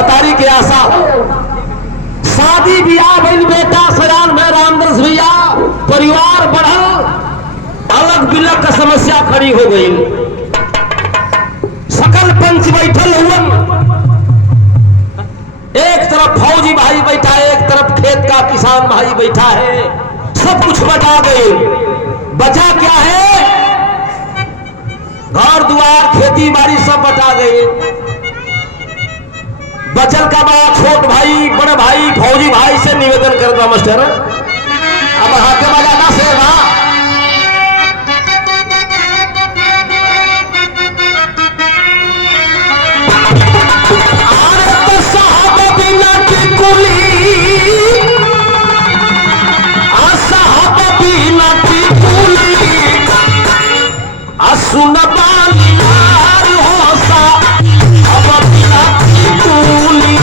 मतारी के आशा शादी ब्याह भइल बेटा सयान में रामदास भैया परिवार बढ़ल अलग बिलग का समस्या खड़ी हो गई। सकल पंच बैठल हुआ, एक तरफ फौजी भाई बैठा है, एक तरफ खेत का किसान भाई बैठा है। सब कुछ बटा गए, बचा क्या है? घर द्वार खेती बाड़ी सब बटा गए। बचल का बड़ा छोट भाई बड़े भाई फौजी भाई से निवेदन करता मास्टर अब हाथे बजाना से ना सुन बालियार होसा अब बिना की कूली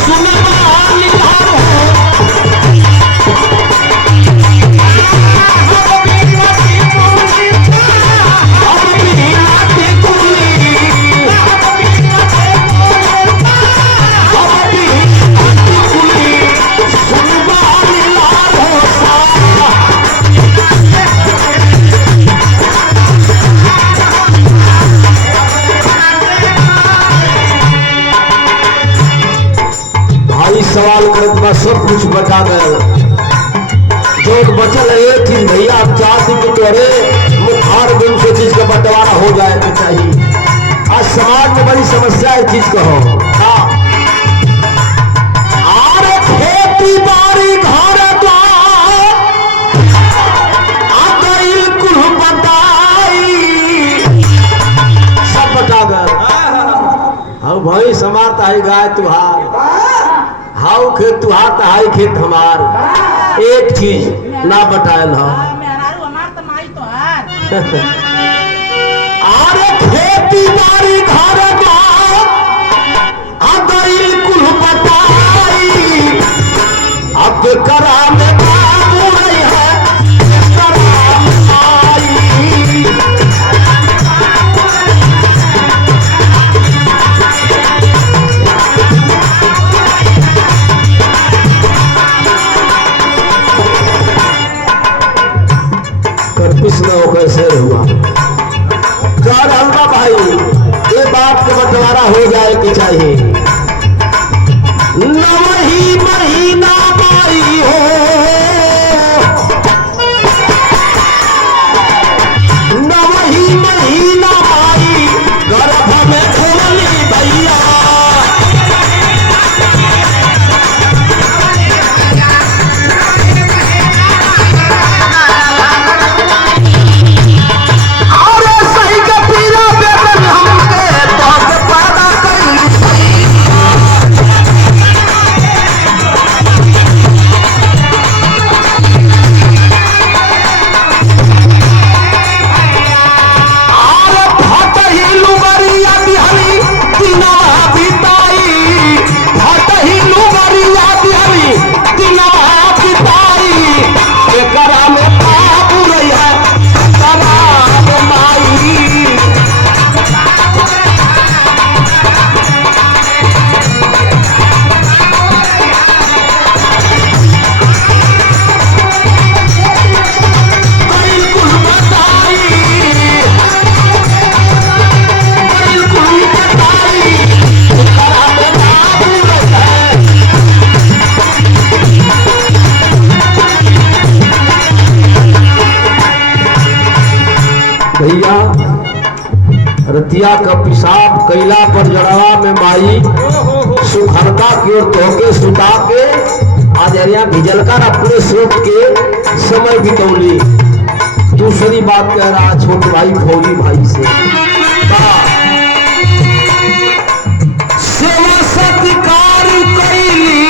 सुन बालियार सवाल करत बा सब कुछ बता गए। जो बचल है एक चीज भैया आप चाहते कि तोरे मुखार गुण से चीज का बंटवारा हो जाए तो चाहिए। आज समाज में बड़ी समस्या है चीज कहो आरे खेती बाड़ी घर द्वार आगइल कुल बताई सब बता गए। हम भाई समारता है गाय तुहार हाउ खेत तुहार तहाई खेत हमार एक चीज ना बटायल हो आरे खेती बाड़ी घर द्वार आगइल कुल बताई अब करा में बाबू नहीं है करा में आई कैसे हुआ चार हल्का भाई ये बात के बंटवारा हो जाए कि चाहिए। नवही महीना बाई हो नवही महीना बाई गर्भ में खोली भैया भैया रतिया का पिशाब कैला पर जड़वा में माई सुखरता की ओर तोहके सुता के आज अरिया भिजल कर अपने सोच के समय बितौली। दूसरी बात कह रहा छोटे भाई फौजी भाई से सेवा सत्कार कैली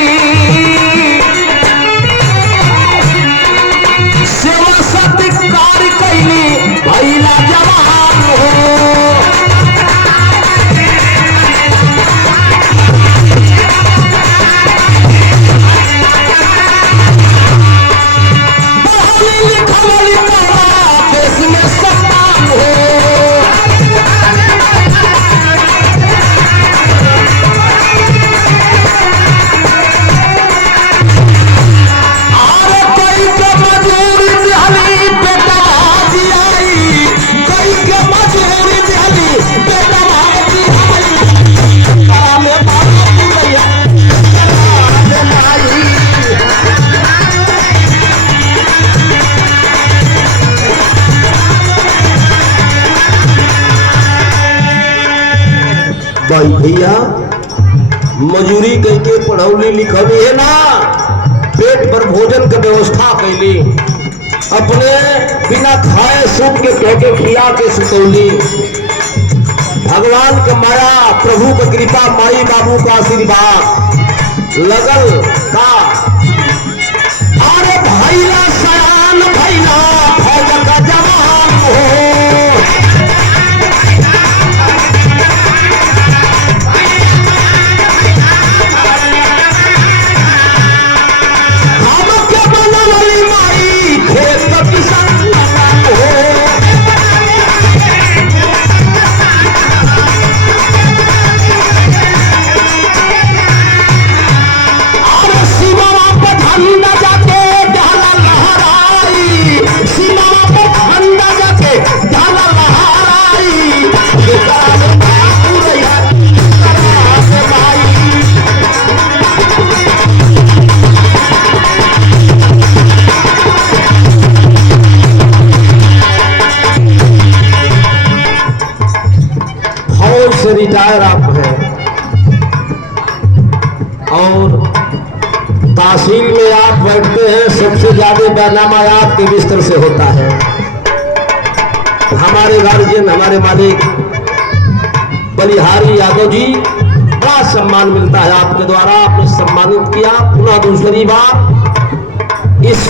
सेवा सत्कार कैली भैला जवान हो देश में सत्ता भाई भैया मजूरी करके पढ़ौली लिखौली है ना, पेट पर भोजन की व्यवस्था कैली, अपने बिना खाए सूख के कह के खिया के सुतौली। भगवान के माया, प्रभु की कृपा, माई बाबू का आशीर्वाद लगल का। अरे भैया सयान भैया फौज का जवान हो, रिटायर आप हैं और तहसील में आप बैठते हैं, सबसे ज्यादा बैनामा आपके बिस्तर से होता है। हमारे गार्जियन, हमारे मालिक बलिहारी यादव जी, बड़ा सम्मान मिलता है आपके द्वारा, आपने सम्मानित किया। पुनः दूसरी बार इस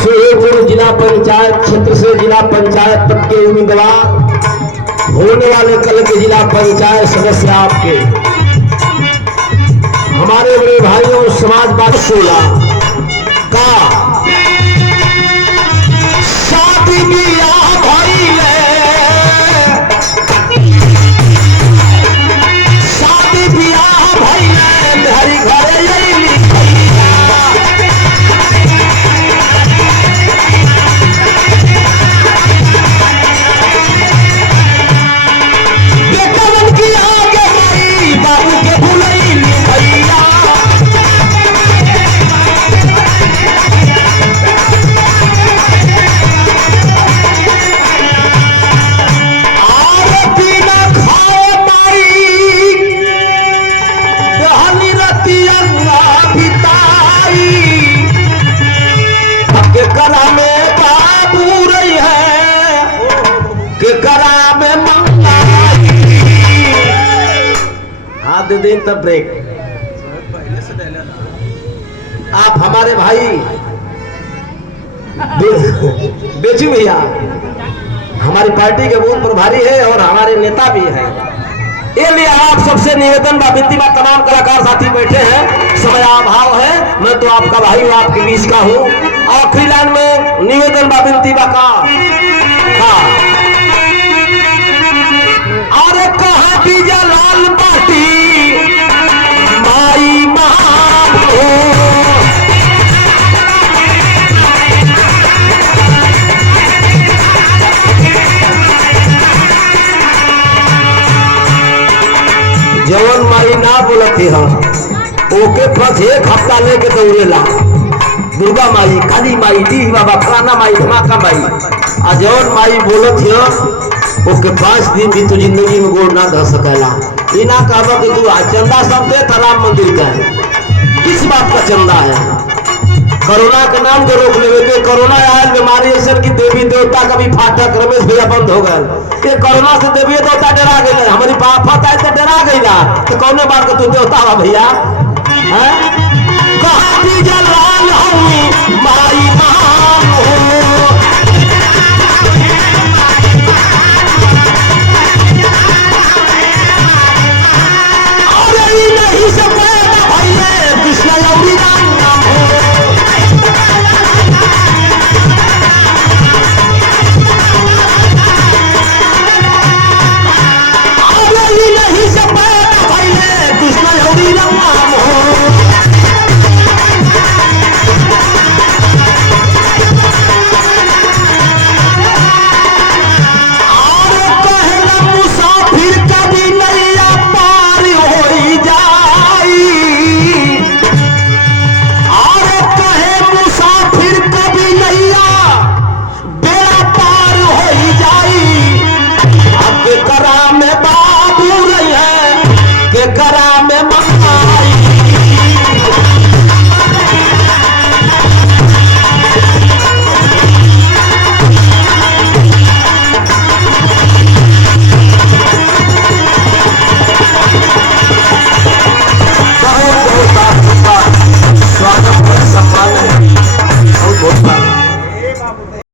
जिला पंचायत क्षेत्र से जिला पंचायत पद के उम्मीदवार होने वाले कल के जिला पंचायत सदस्य आपके हमारे बड़े भाइयों समाजवादी 16 का शादी ब्याह भइले, शादी ब्याह भइले हरी घरे दे दें तब ब्रेक। आप हमारे भाई बेचू भैया हमारी पार्टी के बूथ प्रभारी है और हमारे नेता भी है, ये लिए आप सबसे निवेदन व विनती में, तमाम कलाकार साथी बैठे हैं, समय अभाव है, मैं तो आपका भाई हूँ, आपके बीच का हूँ। आखिरी लाइन में निवेदन व विनती का अरे कहा बीजा लाल पार्टी माई महान हो, जवन माई ना बोलती हम ओके बस एक हफ्ता लेके दौड़ेला, दुर्गा माई, काली माई, डी बाबा, फलाना माई, धमाका माई, आ जवन माई बोलत है ओके 5 दिन भी तो जिंदगी में गोड़ ना धर सकेला। ये ना कहबा कि तू चंदा सब दे तालाब मंदिर का, किस बात का चंदा है? कोरोना के नाम को रोक लेवे के, कोरोना आयल बीमारी ऐसे की देवी देवता का भी फाटक रमेश भैया बंद हो गए, ये कोरोना से देवी देवता डरा गए, हमारी आफत आए तो डरा गईला, तो कौने बात का तू देवता बा भैया? कहा बीजा लाल हूँ माई महान हो, नहीं सब भैया कृष्ण लौरी नाम हो, के करा में बा